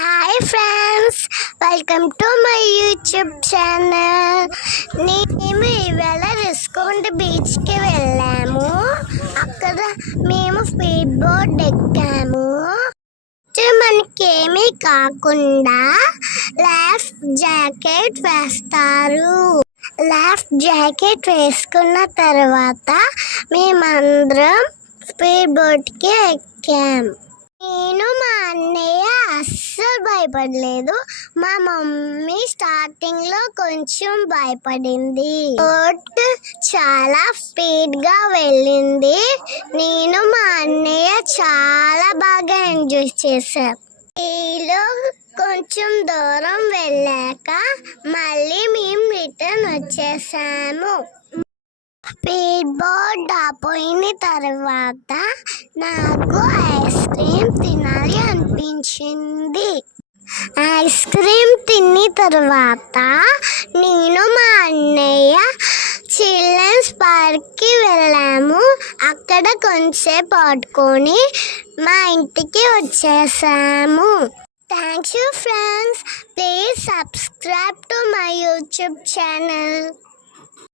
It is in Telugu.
Hi friends, welcome to my YouTube channel. మేము ఇవాళ రిస్కోండ్ బీచ్కి వెళ్ళాము. అక్కడ మేము స్పీడ్ బోట్ ఎక్కాము. మనకేమీ కాకుండా లైఫ్ జాకెట్ వేస్తారు. లైఫ్ జాకెట్ వేసుకున్న తర్వాత మేమందరం స్పీడ్ బోట్కి ఎక్కాము. నేను మా అన్నయ్య అస్సలు భయపడలేదు. మా మమ్మీ స్టార్టింగ్లో కొంచెం భయపడింది. బోట్ చాలా స్పీడ్గా వెళ్ళింది. నేను మా అన్నయ్య చాలా బాగా ఎంజాయ్ చేశాం. ఈలో కొంచెం దూరం వెళ్ళాక మళ్ళీ మేము రిటర్న్ వచ్చేసాము. స్పీడ్ బోట్ ఆపోయిన తర్వాత నాకు ఐస్ క్రీమ్ తినాలి అనిపించింది. ఐస్ క్రీమ్ తిన్న తర్వాత నేను మా అన్నయ్య చిల్డ్రన్స్ పార్క్కి వెళ్ళాము. అక్కడ కొంచెంసేపు ఆడుకొని మా ఇంటికి వచ్చేసాము. Thank you friends. Please subscribe to my YouTube channel.